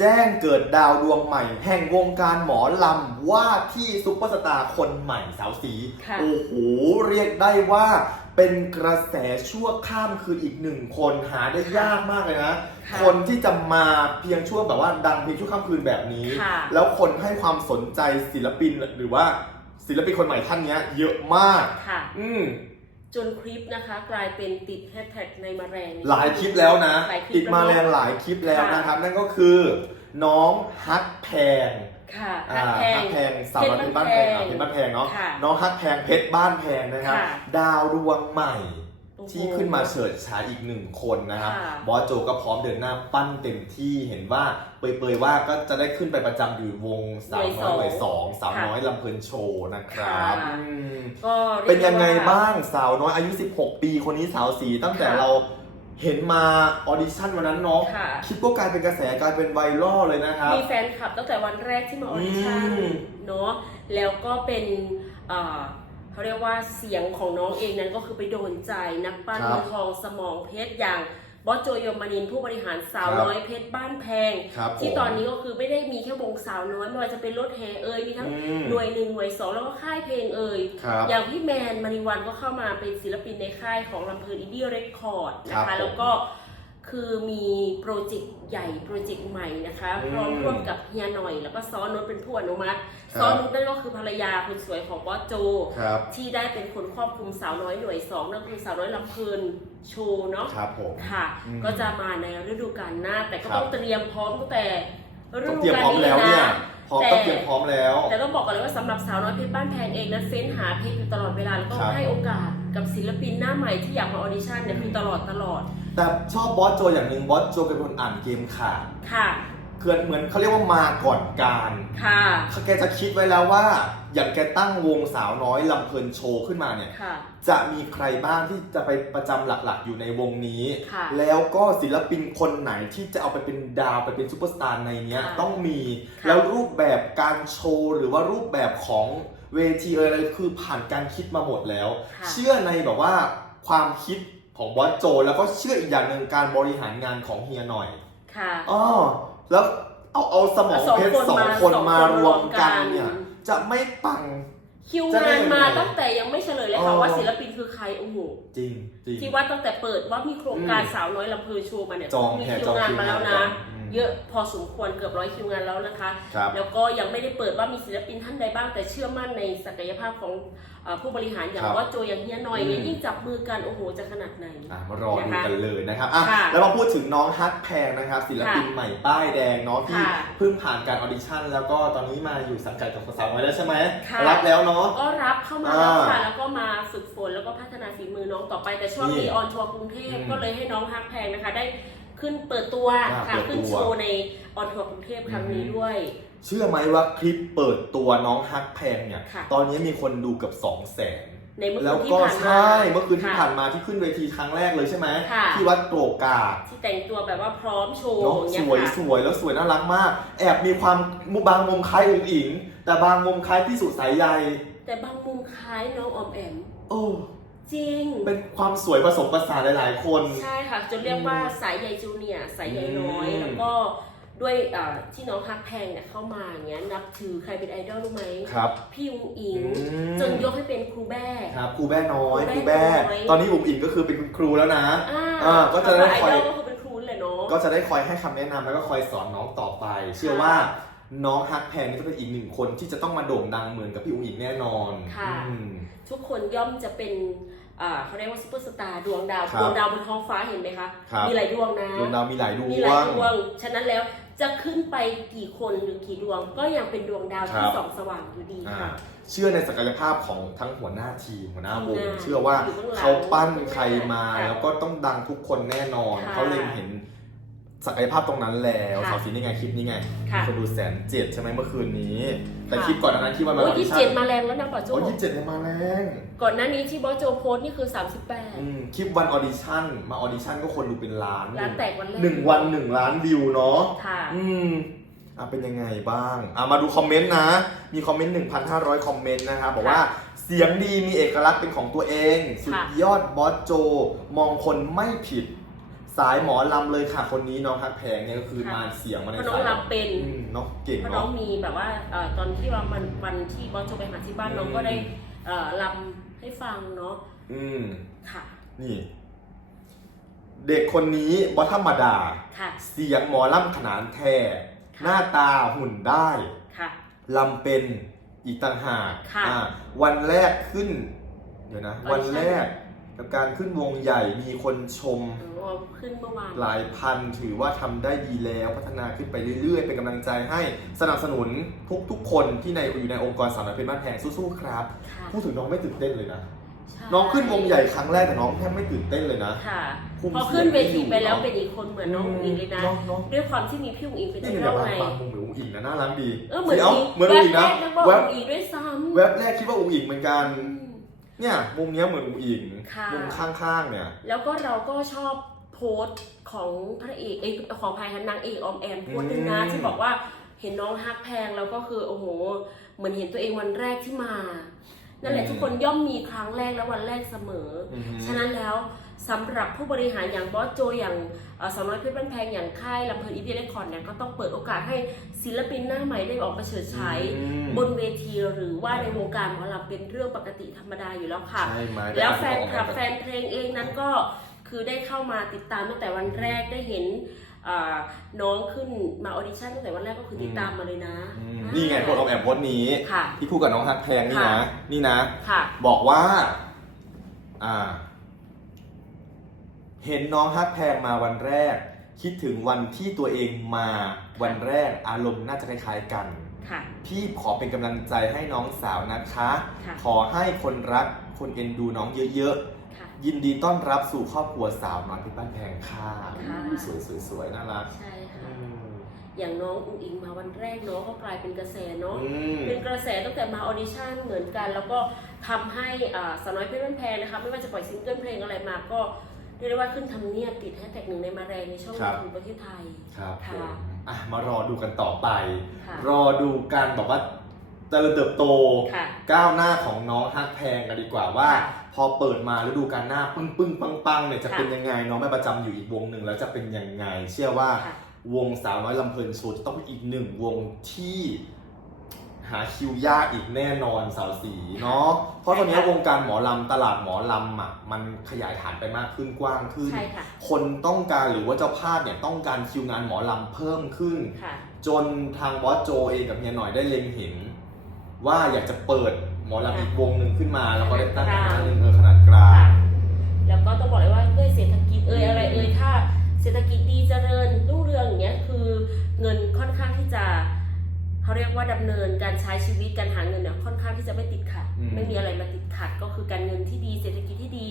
แจ้งเกิดดาวดวงใหม่ แห่งวงการหมอลำว่าที่ซุปเปอร์สตาร์คนใหม่สาวสี ค่ะ โอ้โห เรียกได้ว่าเป็นกระแสชั่วข้ามคืนอีกหนึ่งคนหาได้ยากมากเลยนะ ค่ะคนที่จะมาเพียงช่วงแบบว่าดังเพียงชั่วข้ามคืนแบบนี้ ค่ะ แล้วคนให้ความสนใจศิลปินหรือว่าศิลปินคนใหม่ท่านเนี้ยเยอะมาก ค่ะ อืม จนคลิปนะคะ กลายเป็นติดแฮชแท็กในมาแรงหลายคลิปแล้วนะ หลายคลิปติดมาแรล้วงเนอะหลายคลิปแล้วค่ะนะครับ นั่นก็คือน้องฮักแพงค่ะอ่าฮักแพงฮักแพงสาวน้อยเพชรบ้านแพงอะเพชรบ้านแพงเนาะค่ะน้องฮักแพงเพชรบ้านแพงนะครับค่ะดาวดวงใหม่โอ้โห ที่ขึ้นมาเฉิดฉายอีกหนึ่งคนนะครับค่ะบอสโจก็พร้อมเดินหน้าปั้นเต็มที่เห็นว่าเปยๆว่าก็จะได้ขึ้นไปประจำอยู่วงสาวน้อยหน่วยสองสาวน้อยลำเพลินโชว์นะครับค่ะอืมก็รีเป็นยังไงด้ว่บ้างสาวน้อยอายุ 16 ปีคนนี้สาวสีตั้งแต่ค่ะเราเห็นมาออดิชั่นวันนั้นเนาะค่ะคิดว่ากลายเป็นกระแสกลายเป็นไวรัลเลยนะครับ มีแฟนคลับตั้งแต่วันแรกที่มาออดิชั่นอืมเนาะแล้วก็เป็น เอ่อเขาเรียกว่าเสียงของน้องเองนั้นก็คือไปโดนใจนักปั้นครับมือทองสมองเพชรอย่างบอสโจยมนินทร์ผู้บริหารสาวครับน้อยเพชรบ้านแพงครับที่ผมตอนนี้ก็คือไม่ได้มีแค่วงสาวน้อยไม่ว่าจะเป็นรถแห่เอ่ยมีทั้งอืมหน่วยหนึ่งหน่วยสองแล้วก็ค่ายเพลงเอ่ยครับอย่างพี่แมนมาริวันก็เข้ามาเป็นศิลปินในค่ายของลำเพลินอินดี้เรคคอร์ดนะครัคะบผมแล้วก็ คือมีโปรเจกต์ใหญ่โปรเจกต์ใหม่นะคะอืมพร้อมร่วมกับเฮียหน่อย แล้วก็ซ้อนนุชเป็นผู้อนุมัติ ครับ ซ้อนนุชนั่นก็คือภรรยาคนสวยของบอสโจ ครับ ที่ได้เป็นคนครอบคลุมสาวน้อยหน่วยสองนั่นคือสาวน้อยลำเพลินโชว์เนาะครับผม ค่ะ อืมก็จะมาในฤดูกาลหน้า แต่ก็ครับ ต้องเตรียมพร้อมตั้งแต่ฤต้องดูเตรียมกาลพร้อมนี้แล้วเนี่ยนะ พร้อมแต่ ต้องเตรียมพร้อมแล้ว แต่ต้องบอกก่อนเลยว่าสำหรับสาวน้อยเพชรบ้านแพงเองนั้นเฟ้นหาเพลงอยู่ตลอดเวลาแล้วก็ครับให้โอกาสกับศิลปินหน้าใหม่ที่อยากมาออดิชั่นเนี่ยคือตลอดตลอด แต่ชอบบอสโจอย่างหนึ่งบอสโจเป็นคนอ่านเกมขาดค่ะคือเหมือนเขาเรียกว่ามาก่อนการค่ะแกจะคิดไว้แล้วว่า อย่างแกตั้งวงสาวน้อยลำเพลินโชว์ขึ้นมาเนี่ยค่ะ จะมีใครบ้างที่จะไปประจำหลักๆ อยู่ในวงนี้ ค่ะ แล้วก็ศิลปินคนไหนที่จะเอาไปเป็นดาวไปเป็นซูเปอร์สตาร์ในเนี้ยค่ะต้องมีค่ะ แล้วรูปแบบการโชว์หรือว่ารูปแบบของเวทีเอยอะไรคือผ่านการคิดมาหมดแล้ว ค่ะ เชื่อในแบบว่าความคิด ของบอสโจ แล้วก็เชื่ออีกอย่างหนึ่งการบริหารงานของเฮียหน่อยค่ะอ๋อแล้วเอาเอาสมองเพชรสองคนมารวมกันเนี่ย จะไม่ปังคิวจะได้งานยังไงมาตั้งแต่ยังไม่เฉลยเลยค่ะอ๋อว่าศิลปินคือใครโอ้โหจริงจริงที่ว่าตั้งแต่เปิดว่ามีโครงการอืมสาวน้อยลำเพลินโชว์มาเนี่ยจองมีแห่คิจวองงานคิวมาแล้วงานนะอืม เยอะพอสมควรเกือบร้อยคิวงานแล้วนะคะครับแล้วก็ยังไม่ได้เปิดว่ามีศิลปินท่านใดบ้างแต่เชื่อมั่นในศักยภาพของเอ่อผู้บริหารอย่างครับว่าโจอย่างเฮียหน่อยอืมเนี่ยยิ่งจับมือกันโอ้โหจะขนาดไหนอะมารอดูนะคะกันเลยนะครับอะค่ะแล้วมาพูดถึงน้องฮักแพงนะครับศิลปินค่ะใหม่ป้ายแดงเนาะที่ค่ะเพิ่งผ่านการออดิชั่น แล้วก็ตอนนี้มาอยู่สังกัดกับสาวน้อยแล้วใช่ไหมค่ะรับแล้วเนาะก็รับเข้ามาแล้วค่ะอ่าแล้วก็มาฝึกฝนแล้วก็พัฒนาฝีมือน้องต่อไปแต่ช่วงนี่นี้ออนทัวร์กรุงเทพอืมก็เลยให้น้องฮักแพงนะคะได้ ขึ้นเปิดตัวอ่าค่ะเปิดตัว ขึ้นโชว์ในออนทัวร์กรุงเทพครั้งนี้อืมด้วย เชื่อไหมว่าคลิปเปิดตัวน้องฮักแพงเนี่ย ค่ะ ตอนนี้มีคนดูเกือบ2 0 0แสนในเมื่อแล้คืวนที่ก็ผ่านมาใช่เมื่อคืนที่ค่ะผ่านมาที่ขึ้นเวทีครั้งแรกเลยใช่ไหมค่ะ ที่วัดโกรกกาดที่แต่งตัวแบบว่าพร้อมโชว์เนาะอย่างสเงี้ยวยค่ะสวยแล้วสวยน่ารักมาก แอบมีความมุบางมุมคล้ายอุ๋งอิง แต่บางมุมคล้ายพี่สุสายใยแต่บางมุมคล้ายน้องออมแอม โอ้ จริง เป็นความสวยผสมผสานหลาย ๆ คน ใช่ค่ะจนเรียกว่าสายใยจูเนียร์สายใยน้อย อืม แล้วก็ด้วยเอ่อที่น้องฮักแพงเนี่ยเข้ามาอย่างเงี้ยนับถือใครเป็นไอดอลรู้ไหมครับพี่อุ๋งอิงอืมจนยกให้เป็นครูแบ้ครับครูแบ้น้อยคครูรูแบ้แบ้น้อย ตอนนี้อุ๋มอิงก็คือเป็นคุณครูแล้วนะ อ่าอ่าก็จะได้ไอคอยดอลก็คือเป็นครูแหละเนาะ ก็จะได้คอยให้คำแนะนำแล้วก็คอยสอนน้องต่อไป เชื่อว่าน้องฮักแพงนี่จะเป็นอีกหนึ่งคนที่จะต้องมาโด่งดังเหมือนกับพี่อุ๋งอิงแน่นอนค่ะ อืม ทุกคนย่อมจะเป็นอ่า เขาเรียกว่าซูเปอร์สตาร์ดวงดาวครับดวงดาวบนท้องฟ้าเห็นไหมคะ ครับ มีหลายดวงนะ ดวงดาวมีหลายดวง มีหลายดวง ฉะนั้นแล้วจะขึ้นไปกี่คนหรือกี่ดวง ก็ยังเป็นดวงดาวครัที่บส่องสว่างอยู่ดีอ่าค่ะ เชื่อในศักยภาพของทั้งหัวหน้าทีมหัวหน้าวงทีมงานเชื่อว่าอยู่ข้างหลังเขาปั้นใครมา ค่ะแล้วก็ต้องดังทุกคนแน่นอน ค่ะเขาเล็งเห็น ศักยภาพตรงนั้นแล้วค่ะสาวสีนี่ไงคลิปนี้ไงค่ะมีคนดูแสนเจ็ดใช่ไหมเมื่อคืนนี้ แต่ค่ะคลิปก่อนหนานั้นที่วันมาโอ้ยยี่สิบเจ็ดมาแรงแล้วนะป่ะโจ โอ้ยี่สิบเจ็ดมาแรงก่อนหน้านี้ที่บอสโจโพสต์นี่คือ อืมคลิปวันออดิชั่นมาออดิชั่นก็คนดูเป็นล้าน38 ล้านแตกวันแรกหนึ่งวันหนึ่งล้านวิวเนาะ ค่ะ อืม อะ เป็นยังไงบ้าง อะ มาดูคอมเมนต์นะ มีคอมเมนต์ 1,500 คอมเมนต์นะครับ บอกว่าเสียงดีมีเอกลักษณ์เป็นของตัวเอง สุดยอดบอสโจ มองคนไม่ผิด สายหมอลำเลยค่ะคนนี้น้องฮักแพงเนี่ยก็คือค่ะมาเสียงมาในเพราะน้องสายรำเป็น อืมเนาะเก่งเพราะน้อเนาะ งมีแบบว่าเอ่อตอนที่เรามันวันที่บอสโจไปหาที่บ้านอืม น้องก็ได้เอ่อรำให้ฟังเนาะอืม ค่ะนี่ เด็กคนนี้บ่ธรรมดา ค่ะ เสียงหมอลำขนาดแท้ค่ะหน้าตาหุ่นได้ค่ะ ลำเป็นอีกต่างหากค่ะอ่าวันแรกขึ้น เดี๋ยวนะออดิชั่นวันแรก กับการขึ้นวงใหญ่มีคนชมอ๋อขึ้นเมื่อวานหลายพันถือว่าทำได้ดีแล้วพัฒนาขึ้นไปเรื่อย ๆ เป็นกำลังใจให้สนับสนุนทุกๆ คนที่ในอยู่ในองค์กรสาวน้อยเพชรบ้านแพงสู้ๆครับ ค่ะพูดถึงน้องไม่ตื่นเต้นเลยนะ ใช่น้องขึ้นวงใหญ่ครั้งแรกแต่น้องแทบไม่ตื่นเต้นเลยนะ ค่ะคุมพอขึ้นเวทีไปแล้วเสียงไม่อยู่เป็นอีกคนเหมือนน้องอุ๋งอิงเลยนะเนาะเนาะด้วยความที่มีพี่อุ๋งอิงเป็นนี่ไอเป็นดแบอบลบไงบางมุมเหมือนอุ้งอิงนะน่ารักดีเออเหมือนดี๋ยวอีเหมือนอุ้งอิงนะแวบแรกนึกว่าแวอุ๋บงอิงด้วยซ้ำ แวบแรกคิดว่าอุ้งอิงเหมือนกัน อืม เนี่ยมุมเนี้ยเหมือนอุ้งอิงค่ะ มุมข้างๆเนี่ย แล้วก็เราก็ชอบโพสต์ของพระเอกเอยของภายนางเอกออมแอมโพสต์หนึงนะอืม ที่บอกว่าเห็นน้องฮักแพงแล้วก็คือโอ้โหเหมือนเห็นตัวเองวันแรกที่มา นั่นแหละทุกคนย่อมมีครั้งแรกและวันแรกเสมอ อือฮึ ฉะนั้นแล้ว สำหรับผู้บริหารอย่างบอสโจอย่างเอ่อสาวน้อยเพชรบ้านแพงอย่างค่ายลำเพลินอีเดียเรคคอร์ดเนี่ยก็ต้องเปิดโอกาสให้ศิลปินหน้าใหม่ได้ออกมาเฉิดฉายอืม บนเวทีหรือว่าในวงการหมอลำเป็นเรื่องปกติธรรมดาอยู่แล้วค่ะ ใช่ไหมแล้วแฟนได้คลับอ่านแฟนเพลงเองนั้นก็คือได้เข้ามาติดตามตั้งแต่วันแรกได้เห็นอ่าน้องขึ้นมาออดิชั่นตั้งแต่วันแรกก็คือติดตามมาเลยนะอืมอ่านี่ไงโพสต์ออกแอบโพสต์นี้ ค่ะ ที่คู่กับน้องฮักแพงนี่นะค่ะนี่นะ ค่ะ บอกว่า อ่า เห็นน้องฮักแพงมาวันแรก คิดถึงวันที่ตัวเองมาวันแรกอารมณ์น่าจะคล้ายๆกัน ค่ะ พี่ขอเป็นกำลังใจให้น้องสาวนะคะ ค่ะ ขอให้คนรักคนเอ็นดูน้องเยอะค่ะ ๆ ยินดีต้อนรับสู่ครอบครัวสาวน้อยเพชรบ้านแพงค่ะค่ะ สวยๆๆน่ารักใช่อืค่ะมอย่างน้องอุ๋งอิงมาวันแรกเนาะก็กลายเป็นกระแสเนาะ อืม เป็นกระแสตั้งแต่มาออดิชั่นเหมือนกัน แล้วก็ทำให้อ่าสาวน้อยเพชรบ้านแพงนะคะ ไม่ว่าจะปล่อยซิงเกิลเพลงอะไรมาก็ เรียกได้ว่าขึ้นทำเนียบติดแฮชแท็กหนึ่งในมาแรงในช่องครับยูทูบประเทศไทย ครับผค่ะมอะมารอดูกันต่อไป ค่ะ รอดูการแบบว่าเจริญเติบโต ค่ะ ก้าวหน้าของน้องฮักแพงกันดีกว่าว่า ค่ะพอเปิดมาฤดูกาลหน้าปึ้งปึ้งปังปังเนี่ยจะค่ะเป็นยังไงน้องไม่ประจำอยู่อีกวงหนึ่งแล้วจะเป็นยังไง เชื่อว่าค่ะวงสาวน้อยลำเพลินโชว์จะต้องเป็นอีกหนึ่งวงที่ หาคิวยากอีกแน่นอนสาวสีเนาะเพราะตอนนี้ใช่ค่ะวงการหมอลำตลาดหมอลำอะมันขยายฐานไปมากขึ้นกว้างขึ้น ใช่ค่ะ คนต้องการหรือว่าเจ้าภาพเนี่ยต้องการคิวงานหมอลำเพิ่มขึ้น ค่ะ จนทางบอสโจเองกับเฮียหน่อยได้เล็งเห็น ว่าอยากจะเปิดหมอลำอีกวงหนึ่งขึ้นมา แล้วก็ได้ตั้งคณะหนึ่งเออขนาด ใช้ชีวิตการหาเงินเนี่ยค่อนข้างที่จะไม่ติดขัดอืมไม่มีอะไรมาติดขัด ก็คือการเงินที่ดีเศรษฐกิจที่ดี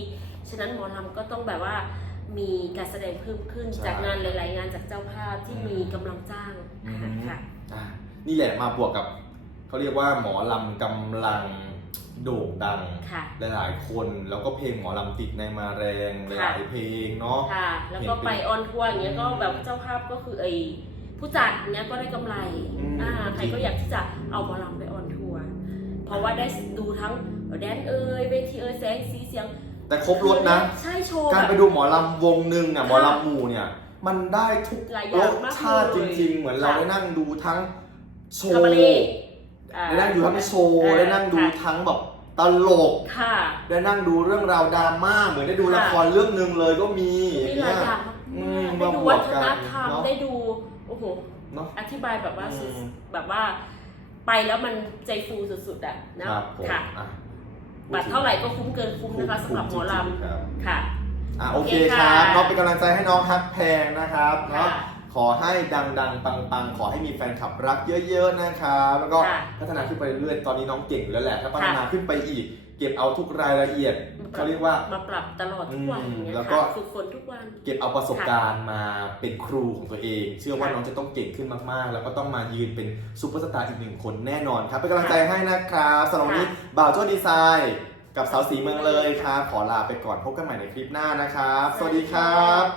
ฉะนั้นหมอลำก็ต้องแบบว่ามีการแสดงเพิ่มขึ้นใช่จากงานหลาย ๆ งานจากเจ้าภาพที่มีกำลังจ้างอืมค่ะอะนี่แหละมาบวกกับเขาเรียกว่าหมอลำกำลังโด่งดังค่ะหลายๆคนแล้วก็เพลงหมอลำติดในมาแรงหค่ะลายเพลงเนาะค่ะแล้วก็ไปออนทัวร์อย่างเงี้ยก็แบบเจ้าภาพก็คือไอ้ ผู้จัดเนี้ยก็ได้กำไรอืมอ่าใครก็อยากที่จะเอาหมอลำไปออนทัวร์เพราะว่าได้ดูทั้งแดนเอ่ยเวทีเอ่ยแสงสีเสียง แต่ครบรถนะใช่โชว์การแบบไปดูหมอลำวงหนึ่งอะหมอลำหมู่เนี่ย มันได้ทุกหลายอย่ารงสมากชาติเลจยริง ๆ เหมือนเราค่ะได้นั่งดูทั้งโชคาบาว์เล่อ่าได้นั่งดูทั้งโชว์อ่าได้นั่งดูค่ะทั้งแบบตลกค่ะได้นั่งดูเรื่องราวดราม่าเหมือนได้ดูค่ะละครเรื่องหนึ่งเลยก็มีมีหลายอย่างอืมากมๆได้ดูมาบววักฒกันนธรรมเนอะได้ดู โอ้โหเนาะ อธิบายแบบว่าสุดอืม แบบว่า ไปแล้วมันใจฟูสุดๆอะนะ ครับผมค่ะ อะบัตรเท่าไหร่ก็คุ้มเกินคุ้มนะคะสำหรับหมอลจริงๆครับำค่ะ อะโอโอเคเคครับค่ะน้องเป็นกำลังใจให้น้องฮักแพงนะครับเนาะค่ะขอให้ดังๆ ปังๆ ขอให้มีแฟนคลับรักเยอะๆนะครับแล้วก็ค่ะพัฒนาขึ้นไปเรื่อยๆตอนนี้น้องเก่งอยู่แล้วแหละถ้าพัฒนาค่ะขึ้นไปอีก เก็บเอาทุกรายละเอียด เขาเรียกว่ามาปรับตลอดทุกวันอืมอย่างเงี้ยแล้วก็ค่ะฝึกฝนทุกวัน เก็บเอาประสบการณ์มาเป็นครูของตัวเอง เชื่อว่าค่ะน้องจะต้องเก่งขึ้นมากๆ แล้วก็ต้องมายืนเป็นซูเปอร์สตาร์อีกหนึ่งคนแน่นอนครับเป็นกำลังใจให้นะครับสำหรับวันนี้บ่าวโจ้ดีไซน์กับสาวสีเมืองเลยครับขอลาไปก่อนพบกันใหม่ในคลิปหน้านะครับ สวัสดีครับ